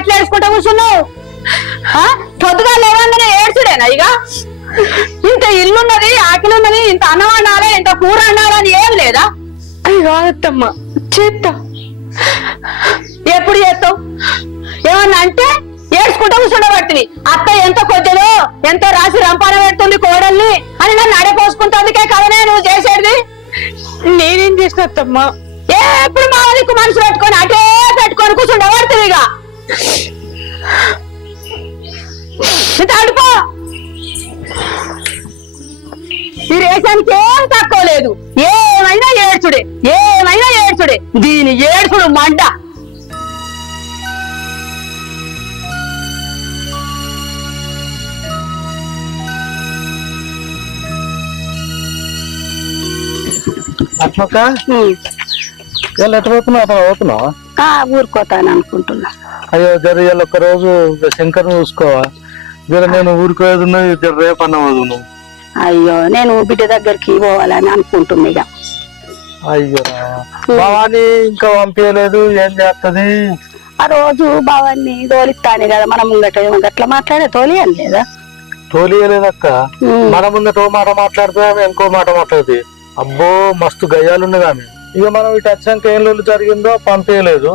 అట్లా ఏడ్చుకుంటా కూర్చున్నావు? పొద్దుగా లేవంగానే ఏడ్చుడేనా ఇక? ఇంత ఇల్లున్నది, ఆకిలి ఉన్నది, ఇంత అన్నం వండాలి, ఇంత కూర వండాలని ఏం లేదా? అది కాదత్తమ్మ, చేత్తా. ఎప్పుడు చేస్తావు? ఏమన్నా అంటే ఏడ్చుకుంటా కూర్చుండబట్టివి. అత్త ఎంత కొద్దిలో ఎంతో రాసి రంపాన పెడుతుంది కోడల్ని అని నన్ను అడపోసుకుంటుందికే కదనే నువ్వు చేసేది. నేనేం చేసిన అత్తమ్మ? ఎప్పుడు మా దిక్కు మనసు పెట్టుకొని అటే పెట్టుకొని కూర్చుండబడుతుంది. ఇక ఇంత అడుపో. ఈ రేషానికి ఏం తక్కువ లేదు. ఏమైనా ఏడ్చుడే, ఏమైనా ఏడ్చుడే. దీని ఏడ్చుడు మంట. అట్లక ఎట్లా పోతున్నావా? ఊరుకోతాను అనుకుంటున్నా. అయ్యో జర ఇవాళ ఒక్క రోజు శంకర్ని చూసుకోవా? జర నేను ఊరుకోలేదు, జర రేపన్నా వదు నువ్వు. అయ్యో నేను బిడ్డ దగ్గరికి పోవాలని అనుకుంటున్నా. ఇక అయ్యో భవాని ఇంకా పంపించలేదు, ఏం చేస్తది? ఆ రోజు భవాన్ని తోలిస్తాను కదా మన ముంగట. అట్లా మాట్లాడే తోలియాలి లేదా? తోలియలేదక్క. మన ముందట ఓ మాట మాట్లాడుతుంది, ఆమె ఇంకో మాట మాట్లాడుతుంది. అబ్బో మస్తు గయ్యాలున్నది ఆమె. ఇక మనం ఇటు వచ్చాక ఏం రోజులు జరిగిందో పంపించలేదు.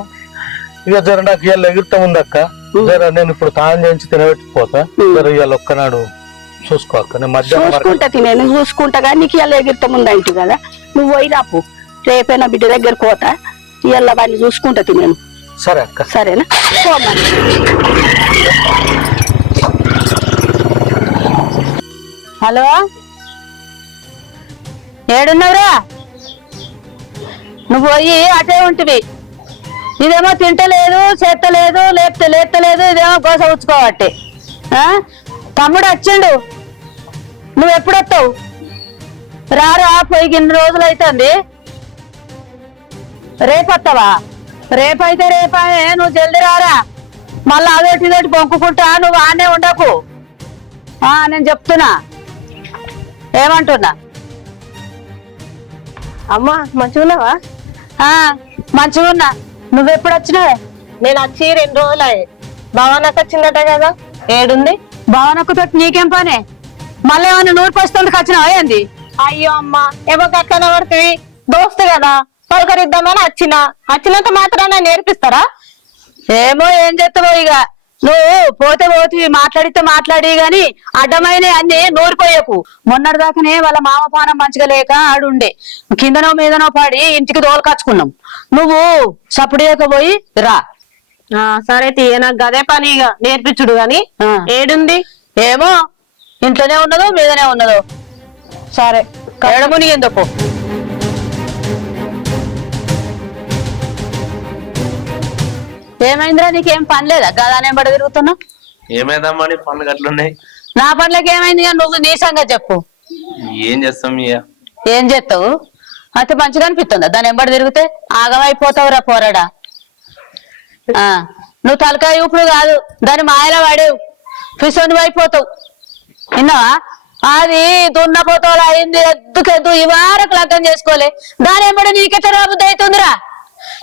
ఇక జర నాకు ఇవాళ ఎగురుతా ఉందక్క. జర నేను ఇప్పుడు తాను చేయించి తినబెట్టిపోతా. జర ఇవాళ ఒక్కనాడు చూసుకో అక్క. నేను చూసుకుంటా నేను చూసుకుంటా కానీ నీకు ఇవాళ ఎగురుతా ఉందంటు కదా. నువ్వు పోయి రాపు, రేపైనా బిడ్డ దగ్గర పోతా. ఇవాళ వాడిని చూసుకుంటా నేను. సరే అక్క. సరేనా? హలో, ఏడున్నావురా? నువ్వు పోయి అటే ఉంటివి. ఇదేమో తింటలేదు, చేత్తలేదు, లేత్తలేదు. ఇదేమో గోస ఉచ్చుకోవట్టే. తమ్ముడు వచ్చిండు. నువ్వు ఎప్పుడొస్తావు? రారా, పోయి ఇన్ని రోజులు అవుతుంది. రేపొస్తావా? రేపైతే రేపాయే, నువ్వు జల్దీ రారా. మళ్ళీ అదోటి ఇదోటి పొంకుకుంటా నువ్వు ఆనే ఉండకు. నేను చెప్తున్నా. ఏమంటున్నా? అమ్మా మంచిగున్నావా? మంచిగా ఉన్నా. నువ్వెప్పుడు వచ్చినావే? నేను వచ్చి 2 రోజులు. భవనకు వచ్చిందట కదా, ఏడుంది? భవనకు తోటి నీకేం పనే? మళ్ళీ ఏమన్నా నూరు పస్తుందికి వచ్చినావా ఏంది? అయ్యో అమ్మా, ఏమో గట్లనే పడుతుంది. దోస్తు కదా, పలకరిద్దామని వచ్చినంత మాత్రాన నేర్పిస్తారా? ఏమో ఏం చేస్తావో. ఇక నువ్వు పోతే పోతే మాట్లాడితే మాట్లాడి గాని అడ్డమైన అన్ని నూరిపోయకు. మొన్నటి దాకానే వాళ్ళ మామ పానం మంచిగా లేక ఆడుండే, కిందనో మీదనో పడి ఇంటికి దోలకచ్చుకున్నాం. నువ్వు సప్పుడేకపోయి రా. సరే తీయ, నాకు గదే పని. ఇక నేర్పించుడు గాని ఏడుంది? ఏమో ఇంట్లోనే ఉన్నదో మీదనే ఉన్నదో. సరే కడముని ఎందుకు? ఏమైందిరా, నీకేం పని లేదా? గదానే బడ తిరుగుతున్నా. ఏమైందమ్మా నీ పనులు అట్లున్నాయి? నా పనులకి ఏమైంది? నువ్వు నీ సంగతి చెప్పు. ఏం చేస్తాం? ఏం చేస్తావు? అయితే మంచిగా అనిపిస్తుందా దాని ఎంబడి తిరిగితే? ఆగమైపోతావురా పోరాడా. నువ్వు తలకాయ ఇప్పుడు కాదు, దాని మాయలో వాడేవు, ఫిసోని అయిపోతావు. విన్నావా? అది దున్నపోతోలు అయింది, ఎద్దుకెద్దు ఈ వారకు లగ్గం చేసుకోలే. దాని ఎంబడి నీకెట్ట రాబుద్ది అవుతుందిరా.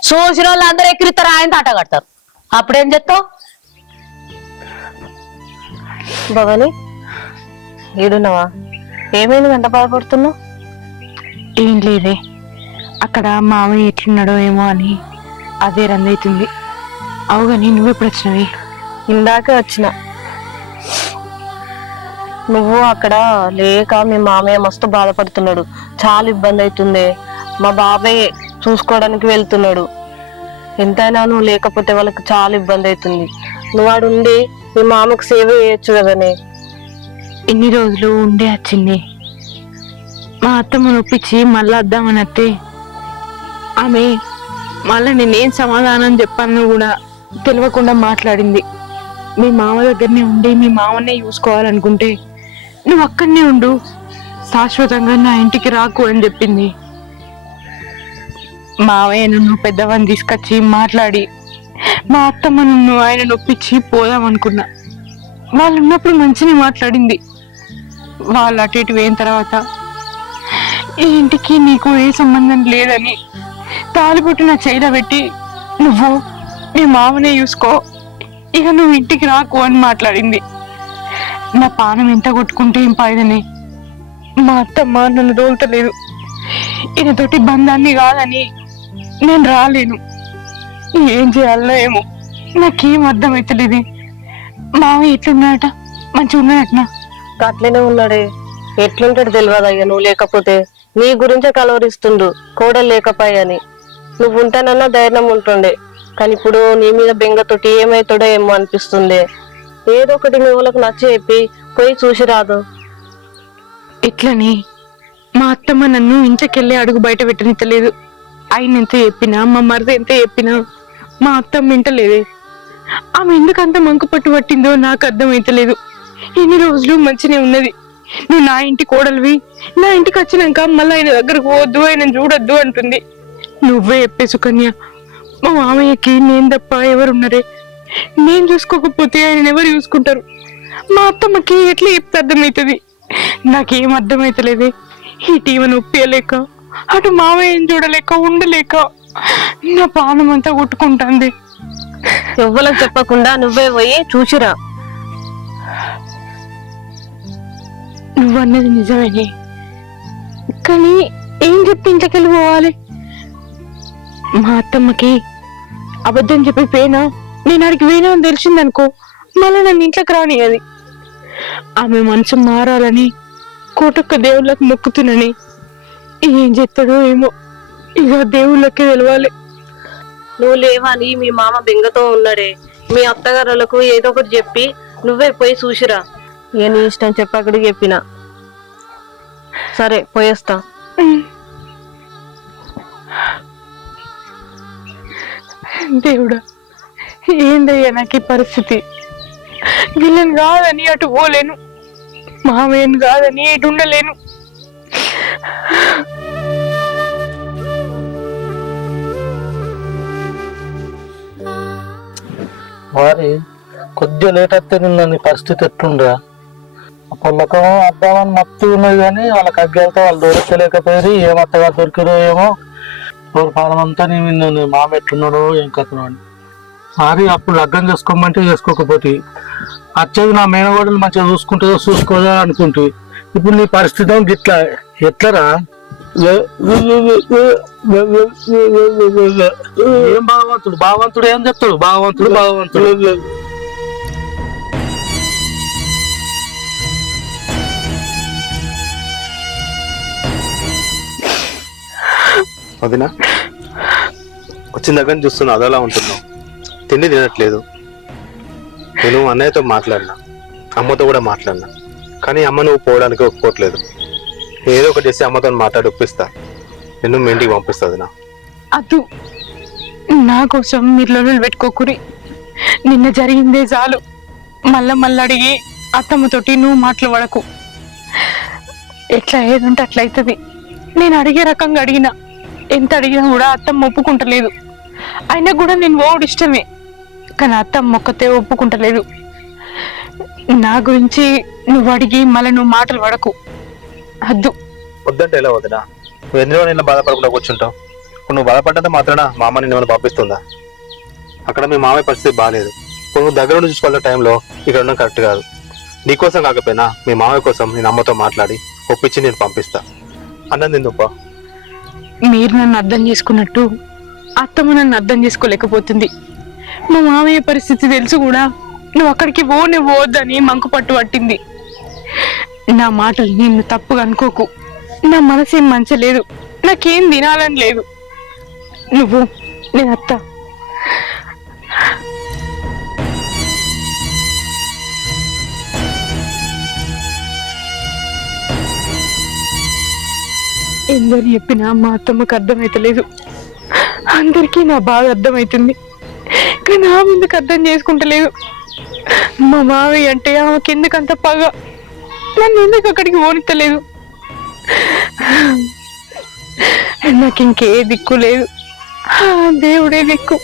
చూసిన వాళ్ళు అందరూ ఎక్కిరిస్తారు, ఆయన ఆట కడతారు. అప్పుడేం చెప్తావు? భవాని ఏడున్నావా? ఏమైంది గంట బాధపడుతున్నావు? ఏం లేదే, అక్కడ మామయ్య ఎట్లున్నాడో ఏమో అని అదే రందవుతుంది. అవుగాని నువ్వెప్పుడు వచ్చినవి? ఇందాకే వచ్చిన. నువ్వు అక్కడ లేక మీ మామయ్య మస్తు బాధపడుతున్నాడు, చాలా ఇబ్బంది అవుతుంది. మా బాబాయ్ చూసుకోవడానికి వెళ్తున్నాడు. ఎంతైనా నువ్వు లేకపోతే వాళ్ళకి చాలా ఇబ్బంది అవుతుంది. నువ్వు వాడు ఉండి మీ మామకు సేవ చేయొచ్చు కదనే. ఎన్ని రోజులు ఉండే వచ్చింది. మా అత్తమ్మను ఒప్పించి మళ్ళా వద్దామని అత్తే ఆమె మళ్ళీ నేనేం సమాధానం చెప్పాను కూడా తెలియకుండా మాట్లాడింది. మీ మామ దగ్గరనే ఉండి మీ మామనే చూసుకోవాలనుకుంటే నువ్వు అక్కడనే ఉండు, శాశ్వతంగా నా ఇంటికి రాకు అని చెప్పింది. మావయ్య నన్ను పెద్దవాడిని తీసుకొచ్చి మాట్లాడి మా అత్తమ్మ నన్ను ఆయన నొప్పించి పోదాం అనుకున్నా. వాళ్ళు ఉన్నప్పుడు మంచిగా మాట్లాడింది. వాళ్ళు అటు ఇటు పోయిన తర్వాత ఈ ఇంటికి నీకు ఏ సంబంధం లేదని తాలిబొట్టు నా చేయిలో పెట్టి నువ్వు మీ మామనే చూసుకో, ఇక నువ్వు ఇంటికి రాకు అని మాట్లాడింది. నా పానం ఎంత కొట్టుకుంటే ఏం పాయదని మా అత్తమ్మ నన్ను దోలుతలేదు. ఈయనతోటి బంధాన్ని కాదని నేను రాలేను. ఏం చేయాలనో ఏమో నాకేం అర్థమైతలేదు. మామయ్య ఎట్లున్నాడట? మంచిగా ఉన్నాడటనా? అట్లనే ఉన్నాడే. ఎట్లుంటాడు తెలియదు అయ్యా. నువ్వు లేకపోతే నీ గురించే కలవరిస్తుండు కోడలు లేకపోయాని. నువ్వు ఉంటానన్నా ధైర్యం ఉంటుండే, కానీ ఇప్పుడు నీ మీద బెంగతోటి ఏమైతాడో ఏమో అనిపిస్తుంది. ఏదో ఒకటి మీ వాళ్ళకు నచ్చ చెప్పి పోయి చూసి రాదు. ఎట్లని? మా అత్తమ్మ నన్ను ఇంట్లోకెళ్ళి అడుగు బయట పెట్టనిత్తలేదు. ఆయన ఎంత చెప్పినా, మా మరిది ఎంత చెప్పినా మా అత్తమ్మ వింటలేదే. ఆమె ఎందుకంత మంకు పట్టు పట్టిందో నాకు అర్థమైతలేదు. ఇన్ని రోజులు మంచినే ఉన్నది. నువ్వు నా ఇంటి కోడలివి, నా ఇంటికి వచ్చినాక మళ్ళీ ఆయన దగ్గరకు పోవద్దు, ఆయన చూడొద్దు అంటుంది. నువ్వే చెప్పే సుకన్య, మా మామయ్యకి నేను తప్ప ఎవరున్నారే? నేను చూసుకోకపోతే ఆయన ఎవరు చూసుకుంటారు? మా అత్తమ్మకి ఎట్లా చెప్తే అర్థమవుతుంది? నాకేం అర్థమైతలేదే. ఈ టీవీని ఒప్పియలేక, అటు మామయ్యని చూడలేక ఉండలేక నా పానం అంతా కొట్టుకుంటుంది. ఎవ్వలకు చెప్పకుండా నువ్వే పోయి చూసిరా. నువ్వన్నది నిజమేనే, కానీ ఏం చెప్పి ఇంట్లోకెళ్ళి పోవాలి? మా అత్తమ్మకి అబద్ధం చెప్పి పోయినా, నేను అడిగి పోయినా అని తెలిసిందనుకో, మళ్ళీ నన్ను ఇంట్లోకి రానియది. ఆమె మనసు మారాలని కోటొక్క దేవుళ్ళకి మొక్కుతున్నని ఏం చేస్తాడో ఏమో, ఇక దేవుళ్ళకే తెలవాలి. నువ్వు లేవని మీ మామ బెంగతో ఉన్నాడే. మీ అత్తగారులకు ఏదో ఒకటి చెప్పి నువ్వే పోయి చూసిరా. ఏ నీ ఇష్టం చెప్పక్కడికి చెప్పినా సరే, పోయేస్తా. దేవుడా, ఏందయ్యా నాకు ఈ పరిస్థితి? వీళ్ళని కాదని అటు పోలేను, మామయ్యను కాదని ఇటు ఉండలేను. వారి కొద్దిగా లేట్ అయితే నీ పరిస్థితి ఎట్లుండ్రా? పొల్లకం అద్దామని మత్తు ఉన్నది, కానీ వాళ్ళకి అగ్గేళ్తే వాళ్ళు దొరకలేకపోయారు. ఏం అత్తగా దొరికిరో ఏమో. రోజు పాలం అంతా నీ మీద నీ మామ ఎట్లున్నాడో ఏం కథనో అని. మరి అప్పుడు లగ్గం చేసుకోమంటే చేసుకోకపోతే, వచ్చేది నా మేనగోడలు మంచిగా చూసుకుంటుందో చూసుకోదా అనుకుంటే, ఇప్పుడు నీ పరిస్థితి గిట్లా ఎట్లరా? ఏం భగవంతుడు భగవంతుడు ఏం చెప్తాడు? భగవంతుడు వదినా, వచ్చిన దగ్గర చూస్తున్నా అదోలా ఉంటున్నావు. తిండి తినట్లేదు. నేను అన్నయ్యతో మాట్లాడినా, అమ్మతో కూడా మాట్లాడినా, కానీ అమ్మ నువ్వు పోవడానికి ఒప్పుకోవట్లేదు. ఏదో ఒకటి చేసి అమ్మతో మాట్లాడి ఒప్పిస్తా, నిన్ను మీ ఇంటికి పంపిస్తా వదినా. అదు, నా కోసం మీరు లొల్లులు పెట్టుకోకురి. నిన్న జరిగిందే చాలు. మళ్ళా అడిగి అత్తమ్మతోటి నువ్వు మాట్లాడకు. ఎట్లా ఏదంటే అట్లా అవుతుంది. నేను అడిగే రకంగా అడిగినా, ఎంత అడిగినా కూడా అత్తమ్మ ఒప్పుకుంటలేదు. అయినా కూడా నేను ఓడి ఇష్టమే, కానీ అత్తమ్మ ఒక్కతే ఒప్పుకుంటలేదు. నా గురించి నువ్వు అడిగి మళ్ళీ నువ్వు మాటలు పడకు. అద్దు. వద్దంటే ఎలా వదినా? నువ్వు ఎన్ని రోజులు నిన్న బాధపడకుండా కూర్చుంటావు? ఇప్పుడు నువ్వు బాధపడ్డంత మాత్రాన మా అమ్మ నిన్ను ఏమైనా పంపిస్తుందా? అక్కడ మీ మామయ్య పరిస్థితి బాగాలేదు. ఇప్పుడు నువ్వు దగ్గర నుండి చూసుకోవాల టైంలో ఇక్కడ ఉండడం కరెక్ట్ కాదు. నీకోసం కాకపోయినా మీ మామయ్య కోసం నేను అమ్మతో మాట్లాడి ఒప్పించి నేను పంపిస్తా. అన్నది ఎందుకు? మీరు నన్ను అర్థం చేసుకున్నట్టు అత్తమ్మ నన్ను అర్థం చేసుకోలేకపోతుంది. మా మామయ్య పరిస్థితి తెలుసు కూడా నువ్వు అక్కడికి పోవద్దని మంకు పట్టు పట్టింది. నా మాటలు నిన్ను తప్పుగా అనుకోకు. నా మనసేం మంచలేదు, నాకేం తినాలని లేదు. నువ్వు నేను అత్త. ఎందని చెప్పినా మా అత్తమ్మకు అర్థమైతలేదు. అందరికీ నా బాధ అర్థమవుతుంది, కానీ ఆమె ఎందుకు అర్థం చేసుకుంటలేదు? మా మావయ్య అంటే ఆమెకి ఎందుకంత పగ? నన్ను ఎందుకు అక్కడికి పోనిత్తలేదు? నాకు ఇంకే దిక్కు లేదు, దేవుడే దిక్కు.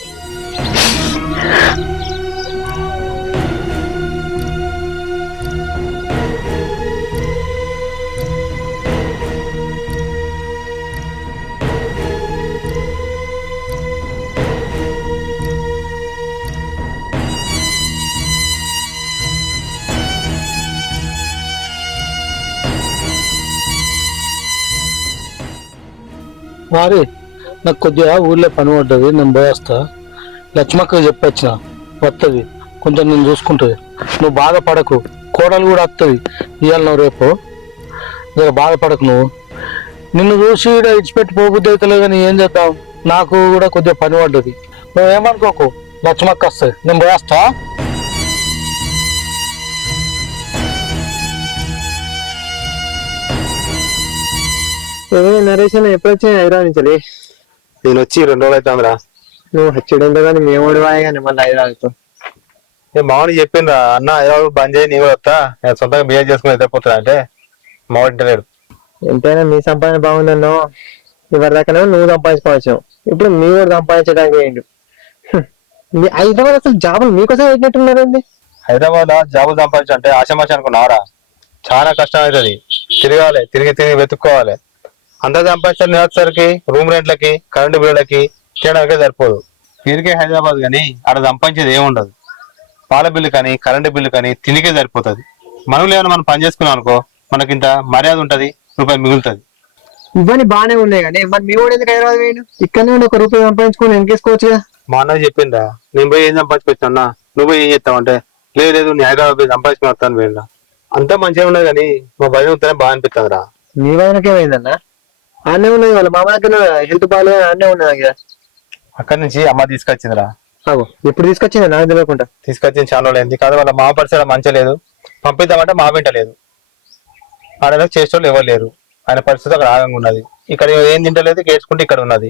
వారి నాకు కొద్దిగా ఊళ్ళో పని పడ్డది, నేను పోయేస్తా. లక్ష్మక్క చెప్పొచ్చిన వస్తుంది, కొంచెం నేను చూసుకుంటుంది. నువ్వు బాధపడకు, కోడలు కూడా వస్తుంది ఇవాళ నువ్వు రేపు. జర బాధపడకు నువ్వు. నిన్ను చూసి ఇక్కడ ఇచ్చిపెట్టి పోబుద్ది అవుతలేదు, కానీ ఏం చేద్దాం, నాకు కూడా కొద్దిగా పని పడ్డది. నువ్వేమనుకోకు, లక్ష్మక్క వస్తుంది, నేను పోయేస్తా. నరేష్ అన్న ఎప్పుడు వచ్చా హైదరాబాద్ నుంచి? నేను వచ్చి 2 రోజులు అవుతుందిరా. నువ్వు హెచ్చడంతో కానీ మేము ఓడివాయి కానీ మళ్ళీ హైదరాబాద్. నేను మామూలు చెప్పిండ్రా, అన్న హైదరాబాద్ బంద్ చేయి, నేను కూడా వస్తా, నేను సొంతంగా బిహేవ్ చేసుకుని ఎదిరిపోతున్నా అంటే మావాడు ఇంటలేడు. ఎంతైనా మీ సంపాదన బాగుందన్నో, ఎవరి దాకా నువ్వు సంపాదించుకోవచ్చు, ఇప్పుడు మీ కూడా సంపాదించడానికి వేయండు. మీ హైదరాబాద్ అసలు జాబులు మీకోసం పెట్టినట్టున్నారండి. హైదరాబాద్ జాబులు సంపాదించాలంటే ఆశమాష అనుకున్నారా? చాలా కష్టం అవుతుంది. తిరగాలి, తిరిగి వెతుక్కోవాలి. అంతా సంపాదించాలి వచ్చేసరికి రూమ్ రెంట్లకి, కరెంటు బిల్లులకి చేయడానికే సరిపోదు. తిరిగే హైదరాబాద్ కానీ ఆడ సంపాదించేది ఏముండదు. పాల బిల్లు కానీ, కరెంటు బిల్లు కానీ తిరిగే సరిపోతుంది. మనలో ఏమైనా మనం పని చేసుకున్నాం అనుకో, మనకి ఇంత మర్యాద ఉంటది, రూపాయి మిగులుతుంది. ఇవన్నీ బాగానే ఉన్నాయి కానీ మరి మీ వాడు ఎందుకు హైదరాబాద్ వేయండు? ఇక్కడనే ఉండి 1 రూపాయి సంపాదించుకొని వెనకేసుకోవచ్చు కదా. మా అన్న చెప్పిందా, నేను పోయి ఏం సంపాదించుకొచ్చా, నువ్వు పోయి ఏం చేస్తావంటే, లేదు నీ హైదరాబాద్ పోయి సంపాదించుకుని వస్తాను పోయిందా. అంతా మంచిగా ఉన్నది కానీ మా భయం ఉంటేనే బాగా అనిపిస్తుంది రా. మీ వదనకేమైందన్నా? అన్నే ఉన్నది, వాళ్ళ మామ దగ్గర హెల్త్ బాగాలేదు, అన్నే ఉన్నది కదా. అక్కడి నుంచి అమ్మ తీసుకొచ్చిందిరా. ఇప్పుడు తీసుకొచ్చింది నాకు తెలియకుండా. తీసుకొచ్చింది చాలా రోజులు అయింది. కాదు వాళ్ళ మామ పరిసర మంచిగా లేదు, పంపిద్దామంటే మా వింటలేదు. ఆడ చేసేవాళ్ళు ఎవరు లేరు. ఆయన పరిస్థితి అక్కడ ఆగంగా ఉన్నది. ఇక్కడ ఏం తింటలేదు, కేసుకుంటే ఇక్కడ ఉన్నది.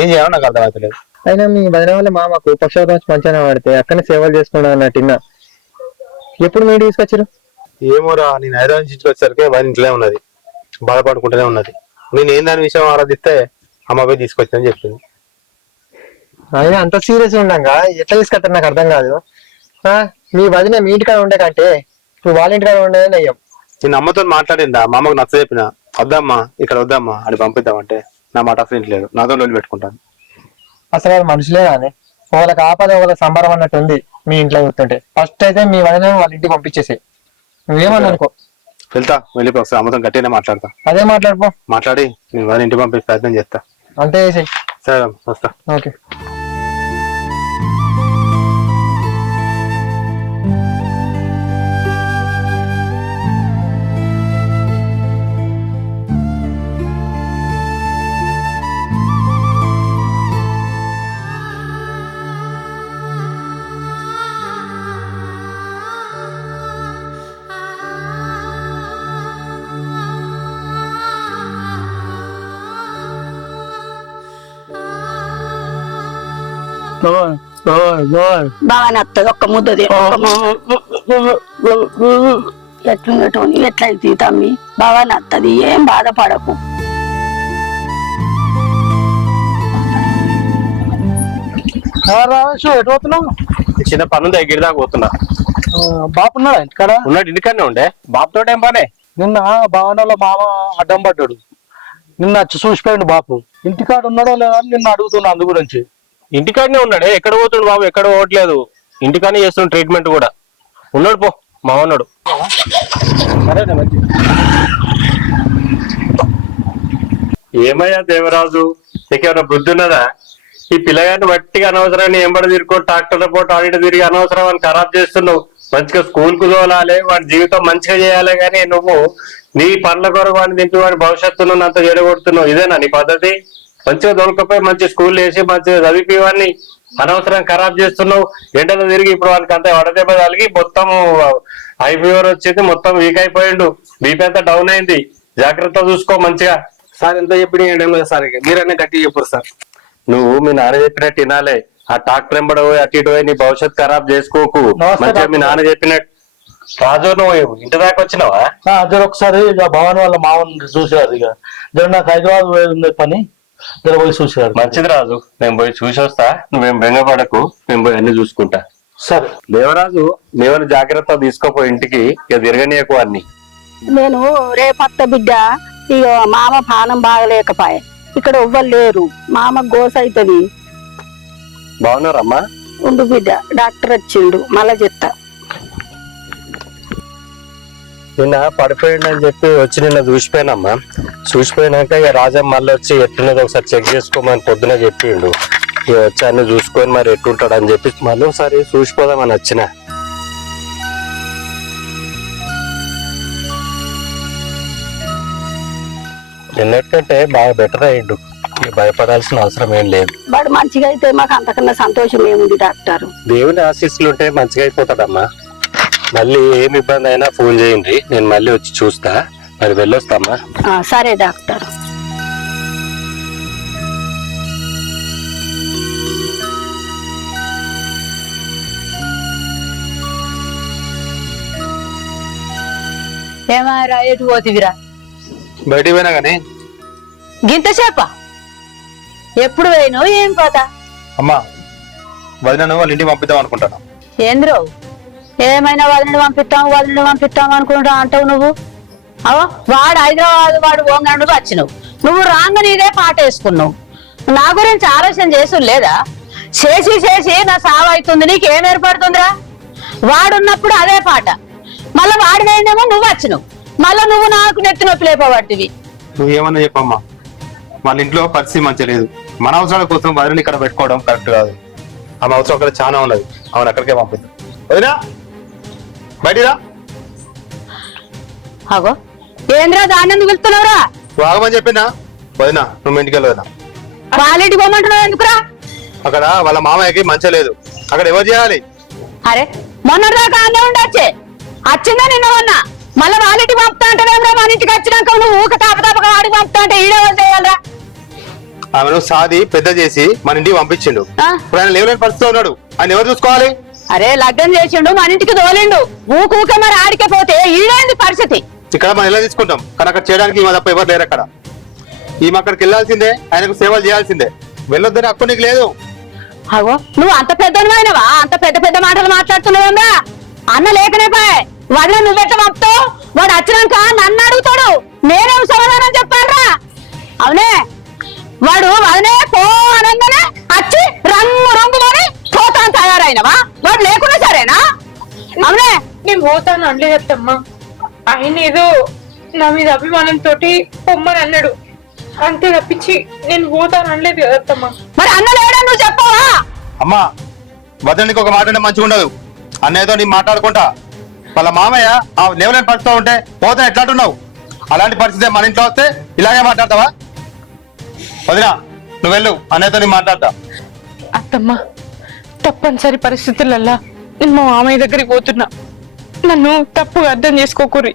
ఏం చేయాలో నాకు అర్థమవుతలేదు. అయినా మీ వదిన వాళ్ళ మామకు పక్షవాతం మంచిగా పడితే అక్కడనే సేవలు చేసుకున్నా అన్నట్టున్నా. ఎప్పుడు మీరు తీసుకొచ్చారు? ఏమోరా, నేను హైదరాబాద్ నుంచి వచ్చేసరికి వారి ఇంట్లోనే ఉన్నది, బాధపడుకుంటూనే ఉన్నది. నేను ఏం దాని విషయం ఆరాధిస్తే అమ్మ పోయి తీసుకొచ్చిందని చెప్పింది. అయినా అంత సీరియస్ ఉండగా ఎట్లా తీసుకొస్తారు నాకు అర్థం కాదు. మీ వదిన మీ ఇంటికాడ ఉండే కంటే నువ్వు వాళ్ళ ఇంటికాడ ఉండేది అయ్యాం. నేను అమ్మతో మాట్లాడిందా, మా అమ్మకు నచ్చ చెప్పిన, వద్దమ్మా ఇక్కడ వద్దమ్మా అని పంపిద్దామంటే నా మాట అసలు లేదు, నాతో లోన్ పెట్టుకుంటాను. అసలు వాళ్ళు మనుషులే కానీ వాళ్ళకి ఆపద వాళ్ళకి సంబరం అన్నట్టు ఉంది మీ ఇంట్లో కూర్చుంటే. ఫస్ట్ అయితే మీ వదిన వాళ్ళ ఇంటికి పంపించేసి నువ్వేమని అనుకో. వెళ్తా, వెళ్ళిపో, ఒకసారి అమ్మతో గట్టిగానే మాట్లాడతా. అదే మాట్లాడుకో, మాట్లాడి నేను వాళ్ళ ఇంటికి పంపించే ప్రయత్నం చేస్తా. అంతే చేసేయి. సరే వస్తా. ఓకే. బాగా నత్తది, ఒక్క ముద్దది. ఎట్లున్నట్టు ఎట్లయితే తమ్మి, బాగా నత్తది, ఏం బాధపడకు. ఎటు పోతున్నావు? చిన్న పనులు దగ్గర దాకా పోతున్నా. బాపున్నాడా ఇంటికాడ? ఉన్నాడు, ఇంటికన్నా ఉండే. బాబుతో ఏం పనే? నిన్న భవనంలో మామ అడ్డం పడ్డాడు. నిన్న వచ్చి చూసిపోయాడు బాపు. ఇంటికాడ ఉన్నాడో లేదా అని నిన్న అడుగుతున్నా అందు గురించి. ఇంటికాడనే ఉన్నాడే, ఎక్కడ పోతుండు బాబు? ఎక్కడ పోవట్లేదు, ఇంటికానే చేస్తున్న ట్రీట్మెంట్ కూడా. ఉన్నాడు పో, మా ఉన్నాడు. సరేనా మంచి. ఏమయ్యా దేవరాజు, నీకేమైనా బుద్ధి ఉన్నదా? ఈ పిల్లగాన్ని బట్టిగా అనవసరాన్ని ఎంబడి తిరుకో, ట్రాక్టర్ పోటు ఆడిట తిరిగి అనవసరం అని ఖరాబ్ చేస్తున్నావు. మంచిగా స్కూల్ కు తోలాలి, వాడి జీవితం మంచిగా చేయాలి, కానీ నువ్వు నీ పనుల కొరకు వాడిని తింటూ వాడి భవిష్యత్తును అంత చెడగొడుతున్నావు. ఇదేనా నీ పద్ధతి? మంచిగా దొరకపోయి మంచి స్కూల్ వేసి మంచిగా చదివి వాడిని అనవసరం ఖరాబ్ చేస్తున్నావు. ఎండలో తిరిగి ఇప్పుడు వానికి అంతా వడదెబ్బ తగిలి మొత్తం హై ఫీవర్ వచ్చేది, మొత్తం వీక్ అయిపోయిండు, బీపీ అంతా డౌన్ అయింది. జాగ్రత్త చూసుకో మంచిగా. సార్ ఎంత చెప్పిన సార్, మీరన్నా గట్టి చెప్పారు సార్. నువ్వు మీ నాన్న చెప్పినట్టు వినాలే. ఆ ట్రాక్టర్ ఎంబడ పోయి అటు ఇటు పోయి నీ భవిష్యత్తు ఖరాబ్ చేసుకోకు. మంచిగా మీ నాన్న చెప్పినట్టు. రాజు, నువ్వు ఇంటి దాకా వచ్చినావా? అదే ఒకసారి ఇక భవన్ వాళ్ళ మామని చూసారు. ఇక జర నాకు హైదరాబాద్ ఉంది పని, జర పోయి చూసారు. మంచిది రాజు, నేను పోయి చూసి వస్తా. నువ్వేం బెంగపడకు, నేను పోయి అన్ని చూసుకుంటా. సరే దేవరాజు, నేను జాగ్రత్త తీసుకోపో ఇంటికి, ఇక తిరగనీయకు అన్ని. నేను రేపత్త బిడ్డ, ఇక మామ పానం బాగలేకపాయే, ఇక్కడ ఎవ్వరు లేరు, మామ గోస అవుతుంది. బాగున్నారమ్మా? ఉండు బిడ్డ, డాక్టర్ వచ్చిండు, మళ్ళా చెప్తా. నిన్న పడిపోయిండని చెప్పి వచ్చి నిన్న చూసిపోయినమ్మా. చూసిపోయినాక ఇక రాజా మళ్ళీ వచ్చి ఎట్లున్నది ఒకసారి చెక్ చేసుకోమని పొద్దున చెప్పిండు. ఇక వచ్చి అన్ని చూసుకొని మరి ఎట్టుంటాడు అని చెప్పి మళ్ళీ ఒకసారి చూసిపోదామని వచ్చిన. నిన్నటికంటే బాగా బెటర్ అయ్యిండు. ఇక భయపడాల్సిన అవసరం ఏం లేదు. వాడు మంచిగా అయితే మాకు అంతకన్నా సంతోషం ఏముంది డాక్టర్. దేవుని ఆశీస్సులు ఉంటే మంచిగా అయిపోతాడమ్మా. మళ్ళీ ఏమి ఇబ్బంది అయినా ఫోన్ చేయండి, నేను మళ్ళీ వచ్చి చూస్తా. మరి వెళ్ళొస్తామ్మా. సరే డాక్టర్. ఏమారా ఎటు పోతివిరా? బయటికి పోయినా కానీ గింత చేప ఎప్పుడు పోయినావు? ఏం పోతా? అమ్మా వదిన వాళ్ళ ఇంటికి పంపిద్దాం అనుకుంటాను. ఏంద్రో ఏమైనా వదిలిని పంపిస్తాం అనుకుంటా అంటావు నువ్వు. అవో వాడు హైదరాబాద్ వాడు ఓంగండు వచ్చినావు, నువ్వు రాంగ నీదే పాట వేసుకున్నావు. నా గురించి ఆలోచన చేసు లేదా? చేసి నా సావు అవుతుంది, నీకేం ఏర్పడుతుందిరా? వాడున్నప్పుడు అదే పాట, మళ్ళా వాడి వేయడేమో నువ్వు వచ్చినావు, మళ్ళా నువ్వు నాకు నెత్తి నొప్పి లేపబట్టివి. నువ్వు ఏమన్నా చెప్పమ్మా, వాళ్ళ ఇంట్లో పరిస్థితి మంచిగా లేదు. మన అవసరాల కోసం వదిలిని ఇక్కడ పెట్టుకోవడం కరెక్ట్ కాదు. ఆమె అవసరం అక్కడ చాలా ఉన్నది, ఆమెను అక్కడికే పంపిద్దాం. వదినా బయటిరా. అగో ఏంద్రా దాన్ని ఎందుకు వెళ్తున్నావురా? ఆగమని చెప్పినా. వదినా నువ్వు ఇంటికి వెళ్ళి వదినా. వాళ్ళింటికి పోమంటున్నావు ఎందుకురా? అక్కడ వాళ్ళ మామయ్యకి మంచిగా లేదు, అక్కడ ఎవరు చేయాలి? అరే మొన్నటిదాకా అన్నీ ఉండొచ్చే, వచ్చిందా నిన్న మొన్న, మళ్ళీ వాళ్ళింటికి పంపుతా అంటేనేమరా? మన ఇంటికి వచ్చినాక నువ్వు ఊక తాపతాపగా ఆడికి పంపుతా అంటే ఈడేవాళ్ళు చేయాలరా? ఆమెను సాది పెద్ద చేసి మన ఇంటికి పంపించిండు. ఇప్పుడు ఆయన లేవలేని పరిస్థితిలో ఉన్నాడు, ఆయన ఎవరు చూసుకోవాలి? అరే లగ్గం చేసిండు, మన ఇంటికి తోలిండు, ఊక మరి ఆడికే పోతే ఈడేంది పరిస్థితి? ఇక్కడ మనం ఎలా తీసుకుంటాం, కానీ అక్కడ చేయడానికి ఈమె తప్ప ఎవరు లేరు. అక్కడ ఈమె అక్కడికి వెళ్ళాల్సిందే, ఆయనకు సేవలు చేయాల్సిందే. వెళ్ళొద్దని హక్కు నీకు లేదు. అగో నువ్వు అంత పెద్దనివైనవా? అంత పెద్ద మాటలు మాట్లాడుతున్నావుగా? అన్న లేకనే పోయే వదిలే, నువ్వెట్లా పంపుతావు? వాడు వచ్చినాక నన్ను అడుగుతాడు, నేనేం సమాధానం చెప్పాలరా? అవునే వాడు వదిలే పో అనగానే వచ్చి రంగు మరి పోతాను తయారైనవా? వాడు లేకుండా సరేనా? అవునే నేను పోతాను అనలేదమ్మా, ఆయన ఏదో నా మీద అభిమానంతో పొమ్మని అన్నాడు అంతే తప్పించి నేను పోతాను అనలేదు కదమ్మా. మరి అన్న లేడా నువ్వు చెప్పవా? అమ్మా వదిలికి ఒక మాట అంటే మంచిగా ఉండదు. అన్నయ్యతో నీ మాట్లాడుకుంటా వాళ్ళ మామయ్య ఆ లేవలేని పరిస్థితిలో ఉంటే పోతే ఎట్లాంటున్నావు? అలాంటి పరిస్థితి మన ఇంట్లో వస్తే ఇలాగే మాట్లాడతావా? వదినా నువ్వు వెళ్ళు, అన్నయ్యతో నీ మాట్లాడతా. అత్తమ్మా తప్పనిసరి పరిస్థితులల్లా నేను మా మామయ్య దగ్గరికి పోతున్నా, నన్ను తప్పుగా అర్థం చేసుకోకూరి.